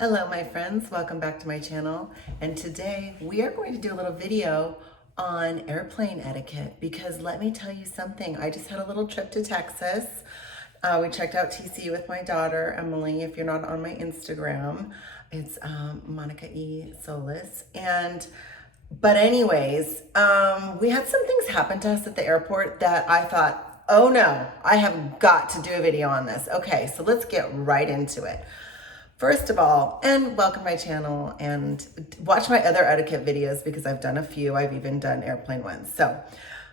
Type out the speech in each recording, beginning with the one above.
Hello my friends, welcome back to my channel, and today we are going to do a little video on airplane etiquette because let me tell you something. I just had a little trip to Texas. We checked out TC with my daughter Emily. If you're not on my Instagram, it's Monica E. Solis. But anyways, we had some things happen to us at the airport that I thought, oh no, I have got to do a video on this. Okay, so let's get right into it. First of all, and welcome to my channel and watch my other etiquette videos because I've done a few. I've even done airplane ones.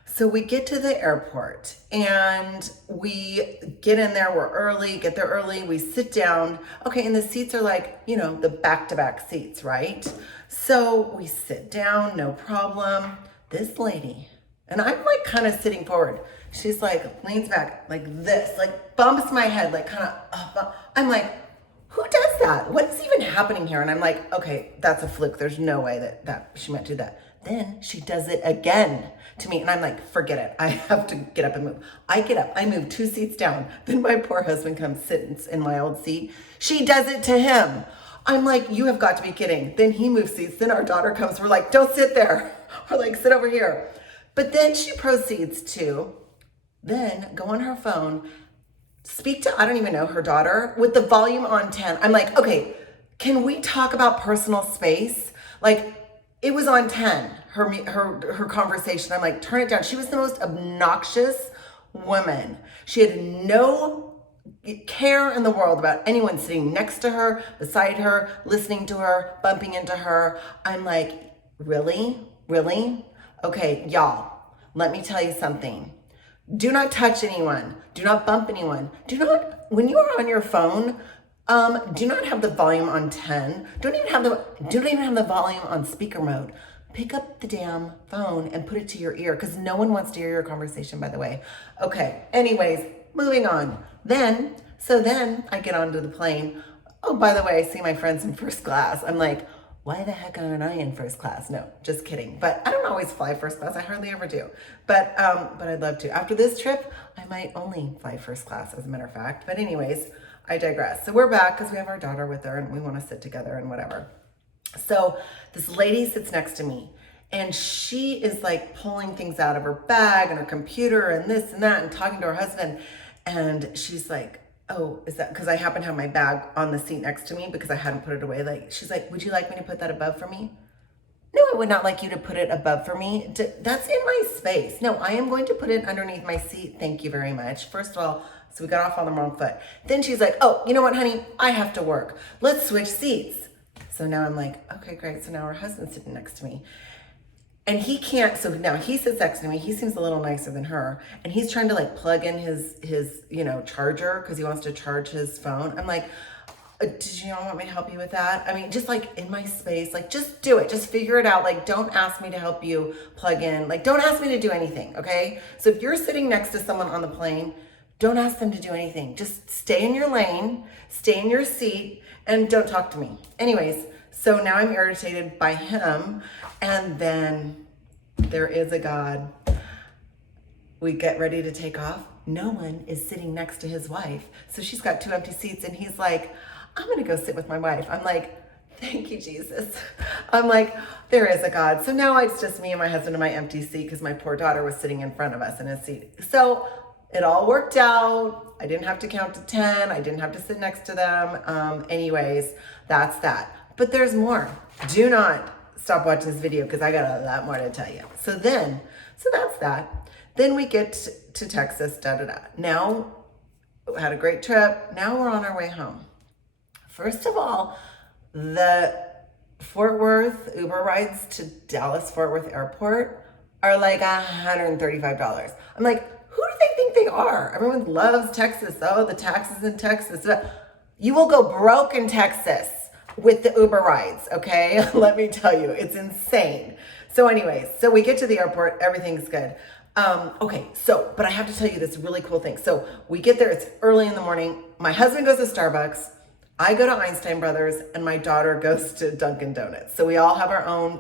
So we get to the airport and we get in there, get there early, we sit down. Okay, and the seats are like, you know, the back-to-back seats, right? So we sit down, no problem. This lady, and I'm like kind of sitting forward. She's like, leans back like this, like bumps my head, like kind of up. I'm like, who does that? What's even happening here? And I'm like, okay, that's a fluke. There's no way that she might do that. Then she does it again to me. And I'm like, forget it. I have to get up and move. I get up, I move 2 seats down. Then my poor husband comes, sits in my old seat. She does it to him. I'm like, you have got to be kidding. Then he moves seats. Then our daughter comes. We're like, don't sit there. We're like, sit over here. But then she proceeds to then go on her phone, speak to, I don't even know, her daughter with the volume on 10. I'm like, okay, can we talk about personal space? Like, it was on 10, her conversation. I'm like, turn it down. She was the most obnoxious woman. She had no care in the world about anyone sitting next to her, beside her, listening to her, bumping into her. I'm like, really? Really? Okay, y'all, let me tell you something. Do not touch anyone. Do not bump anyone. Do not, when you are on your phone, do not have the volume on 10. Don't even have the volume on speaker mode. Pick up the damn phone and put it to your ear because no one wants to hear your conversation, by the way. Okay, anyways, moving on. Then I get onto the plane. Oh, by the way, I see my friends in first class. I'm like, why the heck aren't I in first class? No, just kidding. But I don't always fly first class. I hardly ever do. But I'd love to. After this trip, I might only fly first class, as a matter of fact. But anyways, I digress. So we're back because we have our daughter with her and we want to sit together and whatever. So this lady sits next to me and she is like pulling things out of her bag and her computer and this and that and talking to her husband. And she's like, oh, is that because I happen to have my bag on the seat next to me because I hadn't put it away? Like, she's like, would you like me to put that above for me? No, I would not like you to put it above for me. That's in my space. No, I am going to put it underneath my seat. Thank you very much. First of all, so we got off on the wrong foot. Then she's like, oh, you know what, honey? I have to work. Let's switch seats. So now I'm like, okay, great. So now her husband's sitting next to me. And he can't, so now he sits next to me. He seems a little nicer than her. And he's trying to like plug in his charger because he wants to charge his phone. I'm like, did you want me to help you with that? I mean, just like in my space, like just do it. Just figure it out. Like, don't ask me to help you plug in. Like, don't ask me to do anything, okay? So if you're sitting next to someone on the plane, don't ask them to do anything. Just stay in your lane, stay in your seat, and don't talk to me. Anyways, so now I'm irritated by him. And then there is a God. We get ready to take off. No one is sitting next to his wife. So she's got 2 empty seats and he's like, I'm gonna go sit with my wife. I'm like, thank you, Jesus. I'm like, there is a God. So now it's just me and my husband in my empty seat because my poor daughter was sitting in front of us in his seat. So it all worked out. I didn't have to count to 10. I didn't have to sit next to them. Anyways, that's that. But there's more. Do not stop watching this video because I got a lot more to tell you. So that's that. Then we get to Texas, Now, we had a great trip. Now we're on our way home. First of all, the Fort Worth Uber rides to Dallas-Fort Worth Airport are like $135. I'm like, who do they think they are? Everyone loves Texas. Oh, the taxes in Texas. You will go broke in Texas with the Uber rides, okay? Let me tell you, it's insane. So anyways, so we get to the airport, everything's good. Okay, but I have to tell you this really cool thing. So we get there, it's early in the morning. My husband goes to Starbucks, I go to Einstein Brothers, and my daughter goes to Dunkin' Donuts. So we all have our own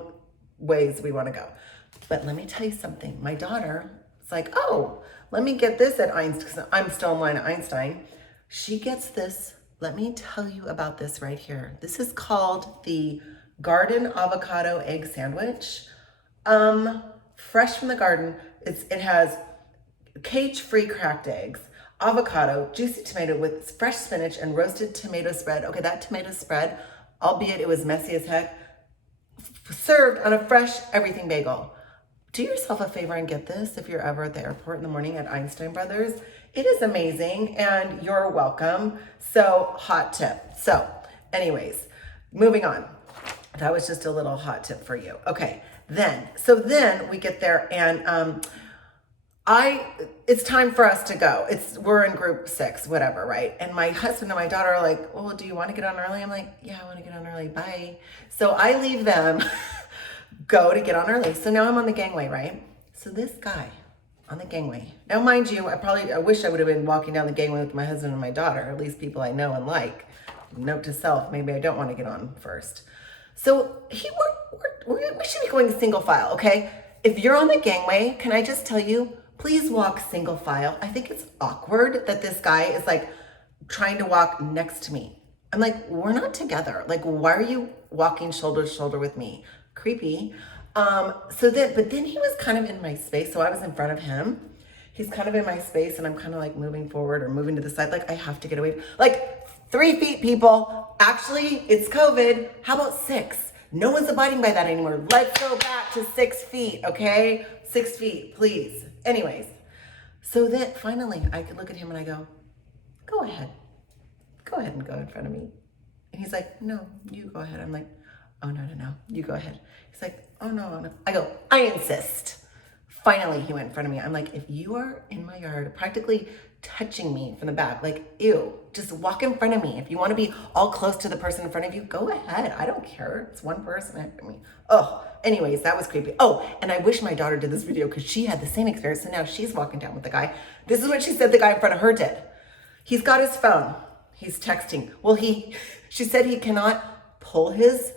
ways we wanna go. But let me tell you something. My daughter is like, oh, let me get this at Einstein, because I'm still in line at Einstein. She gets this let me tell you about this right here. This is called the Garden Avocado Egg Sandwich. Fresh from the garden. It has cage-free cracked eggs, avocado, juicy tomato with fresh spinach, and roasted tomato spread. Okay, that tomato spread, albeit it was messy as heck, served on a fresh everything bagel. Do yourself a favor and get this if you're ever at the airport in the morning at Einstein Brothers. It is amazing and you're welcome. So, hot tip. So, anyways, moving on. That was just a little hot tip for you. Okay, then we get there and it's time for us to go. We're in group 6, whatever, right? And my husband and my daughter are like, "Oh, do you want to get on early?" I'm like, "Yeah, I want to get on early. Bye." So I leave them, go to get on early. So now I'm on the gangway, right? So this guy on the gangway. Now, mind you, I wish I would have been walking down the gangway with my husband and my daughter, at least people I know and like. Note to self, maybe I don't want to get on first. So we should be going single file, okay? If you're on the gangway, can I just tell you, please walk single file. I think it's awkward that this guy is like trying to walk next to me. I'm like, we're not together. Like, why are you walking shoulder to shoulder with me? Creepy. But then he was kind of in my space. So I was in front of him. He's kind of in my space and I'm kind of like moving forward or moving to the side. Like I have to get away. Like 3 feet, people. Actually, it's COVID. How about 6? No one's abiding by that anymore. Let's go back to 6 feet, okay? 6 feet, please. Anyways, so then finally I could look at him and I go, go ahead and go in front of me. And he's like, no, you go ahead. I'm like, oh, no, you go ahead. He's like, oh, no. I go, I insist. Finally, he went in front of me. I'm like, if you are in my yard, practically touching me from the back, like, ew, just walk in front of me. If you want to be all close to the person in front of you, go ahead. I don't care. It's one person after me. Oh, anyways, that was creepy. Oh, and I wish my daughter did this video because she had the same experience. So now she's walking down with the guy. This is what she said the guy in front of her did. He's got his phone. He's texting. Well, she said he cannot pull his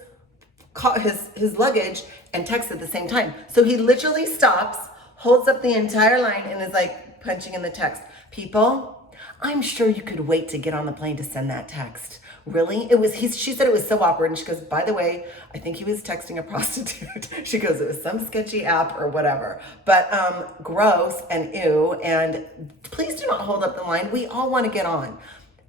luggage and text at the same time. So he literally stops, holds up the entire line and is like punching in the text. People, I'm sure you could wait to get on the plane to send that text. Really? She said it was so awkward. And she goes, by the way, I think he was texting a prostitute. She goes, it was some sketchy app or whatever. But gross and ew. And please do not hold up the line. We all want to get on.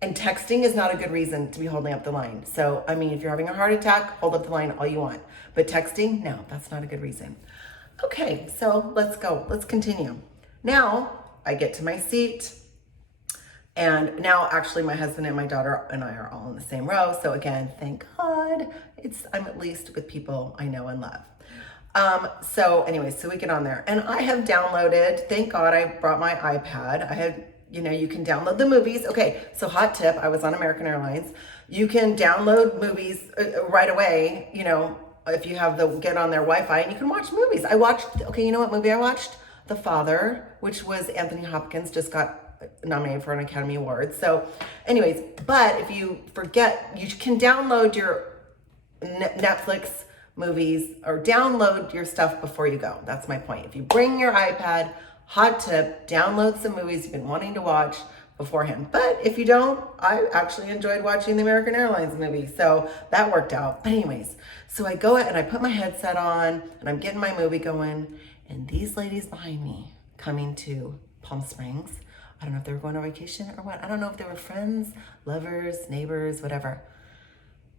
And texting is not a good reason to be holding up the line. So, I mean, if you're having a heart attack, hold up the line all you want. But texting, no, that's not a good reason. Okay, so let's go. Let's continue. Now, I get to my seat. And now, actually, my husband and my daughter and I are all in the same row. So again, thank God, I'm at least with people I know and love. So we get on there. And I have downloaded, thank God I brought my iPad. I had, you can download the movies. Okay, so hot tip, I was on American Airlines. You can download movies right away, if you have get on their Wi-Fi and you can watch movies. You know what movie I watched? The Father, which was Anthony Hopkins, just got nominated for an Academy Award. So anyways, but if you forget, you can download your Netflix movies or download your stuff before you go. That's my point. If you bring your iPad, hot tip, download some movies you've been wanting to watch beforehand. But if you don't, I actually enjoyed watching the American Airlines movie. So that worked out. But anyways, so I go and I put my headset on and I'm getting my movie going. And these ladies behind me coming to Palm Springs, I don't know if they were going on vacation or what. I don't know if they were friends, lovers, neighbors, whatever.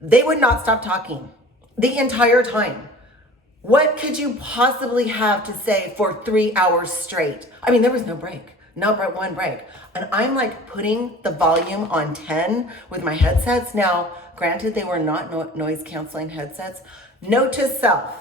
They would not stop talking the entire time. What could you possibly have to say for 3 hours straight? I mean, there was no break, not one break. And I'm like putting the volume on 10 with my headsets. Now, granted, they were not noise canceling headsets. Note to self,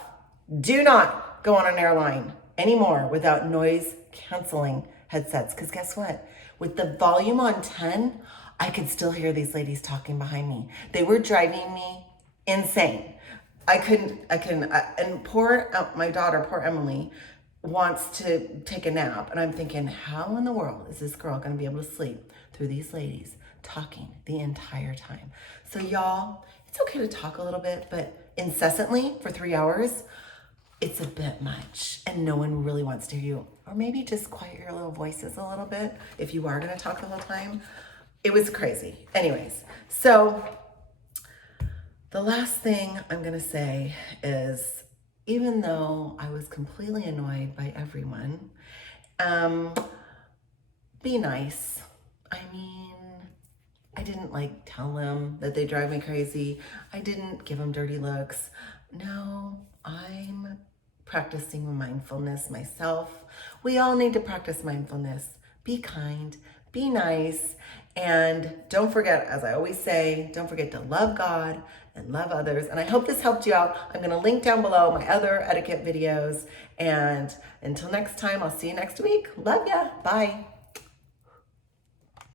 do not go on an airline anymore without noise canceling headsets. Because guess what? With the volume on 10, I could still hear these ladies talking behind me. They were driving me insane. And my daughter, poor Emily, wants to take a nap. And I'm thinking, how in the world is this girl going to be able to sleep through these ladies talking the entire time? So y'all, it's okay to talk a little bit, but incessantly for 3 hours, it's a bit much and no one really wants to hear you. Or maybe just quiet your little voices a little bit if you are going to talk the whole time. It was crazy. Anyways, so the last thing I'm gonna say is, even though I was completely annoyed by everyone, um, be nice. I mean, I didn't like tell them that they drive me crazy. I didn't give them dirty looks. No, I'm practicing mindfulness myself. We all need to practice mindfulness. Be kind, be nice, and don't forget, as I always say, don't forget to love God and love others. And I hope this helped you out. I'm going to link down below my other etiquette videos. And until next time, I'll see you next week. Love ya. Bye.